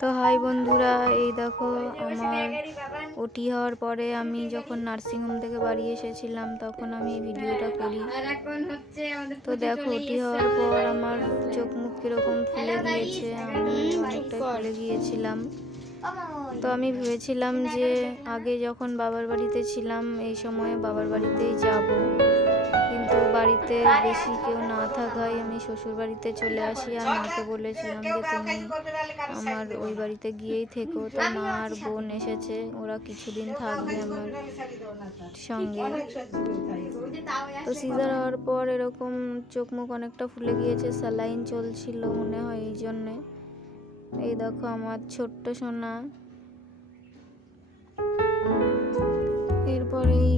তো হাই বন্ধুরা, এই দেখো আমার ওটি হওয়ার পরে আমি যখন নার্সিংহোম থেকে বাড়ি এসেছিলাম তখন আমি এই ভিডিওটা করি। তো দেখো ওটি হওয়ার পর আমার চোখ মুখ কীরকম ফুলে গিয়েছে, আমি অনেকটাই ফুলে গিয়েছিলাম। তো আমি ভেবেছিলাম যে আগে যখন বাবার বাড়িতে ছিলাম এই সময়ে বাবার বাড়িতেই যাব, কিন্তু বাড়িতে বেশি কেউ না থাকায় আমি শ্বশুর বাড়িতে চলে আসি। আর মাকে বলেছিলাম যে তুমি আমার ওই বাড়িতে গিয়েই থেকো। তো মা আর বোন এসেছে, ওরা কিছুদিন থাকবে আমার সঙ্গে। তো সিজার হওয়ার পর এরকম চোখ মুখ অনেকটা ফুলে গিয়েছে, স্যালাইন চলছিল মনে হয় এই জন্যে। এই দেখো আমার ছোট্ট সোনা। এরপরেই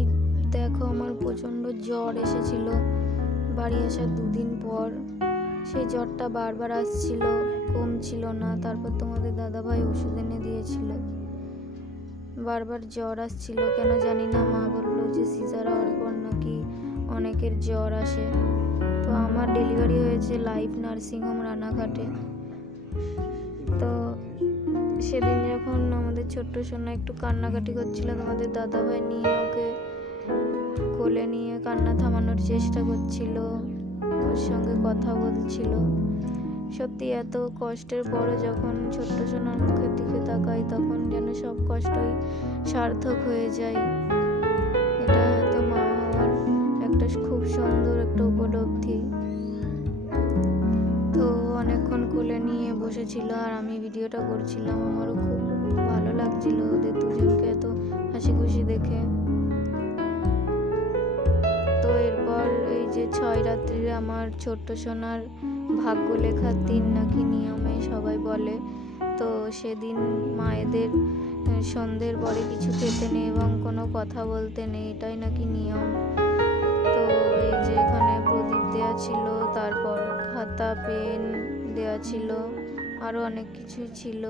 দেখো আমার প্রচণ্ড জ্বর এসেছিল বাড়ি আসার 2 দিন পর। সেই জ্বরটা বারবার আসছিল, কমছিল না। তারপর তোমাদের দাদাভাই ওষুধ এনে দিয়েছিল, বারবার জ্বর আসছিল কেন জানি না। মা বললো যে সিজার হওয়ার পর নাকি অনেকের জ্বর আসে। তো আমার ডেলিভারি হয়েছে লাইফ নার্সিংহোম রানাঘাটে। তো সেদিন যখন আমাদের ছোট্ট সোনা একটু কান্নাকাটি করছিল, তোমাদের দাদাভাই নিয়ে ওকে কোলে নিয়ে কান্না থামানোর চেষ্টা করছিল, ওর সঙ্গে কথা বলছিল। সত্যি এত কষ্টের পরে যখন ছোট্ট সোনার মুখের দিকে তাকাই তখন যেন সব কষ্টই সার্থক হয়ে যায়। এটা হয়তো মা হওয়ার একটা খুব সুন্দর একটা উপলব্ধি। তো অনেকক্ষণ কোলে নিয়ে বসেছিল আর আমি ভিডিওটা করছিলাম। আমারও খুব ভালো লাগছিল ওদের দুজনকে এত হাসি খুশি দেখে। তো এরপর এই যে 6 রাত্রিরে আমার ছোট্ট সোনার ভাগ্য লেখার দিন নাকি নিয়মে সবাই বলে। তো সেদিন মায়েদের সন্ধ্যের পরে কিছু খেতে নেই এবং কোনো কথা বলতে নেই, এটাই নাকি নিয়ম। তো এই যে এখানে প্রদীপ দেওয়া ছিল, তারপর খাতা পেন দেওয়া ছিল, আরও অনেক কিছুই ছিল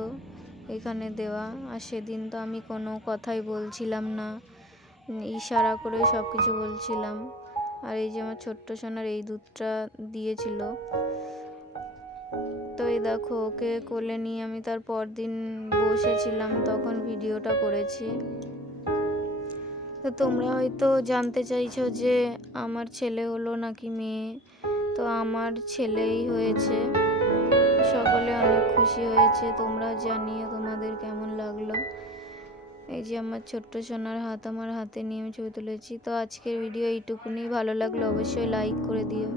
এখানে দেওয়া। আর সেদিন তো আমি কোনো কথাই বলছিলাম না, ইশারা করে সব কিছু বলছিলাম। আর এই যে আমার ছোট্ট সোনার এই দুধটা দিয়েছিল। তো এই দেখো ওকে কোলে নিয়ে আমি তার পরদিন বসেছিলাম, তখন ভিডিওটা করেছি। তো তোমরা হয়তো জানতে চাইছো যে আমার ছেলে হলো নাকি মেয়ে। তো আমার ছেলেই হয়েছে, সকলে অনেক খুশি হয়েছে। তোমরা জানিও তোমাদের কেমন লাগলো। এই যে আমার ছোট্ট সোনার হাত আমার হাতে নিয়ে আমি ছবি তুলেছি। তো আজকের ভিডিও এইটুকুনি, ভালো লাগলো অবশ্যই লাইক করে দিও।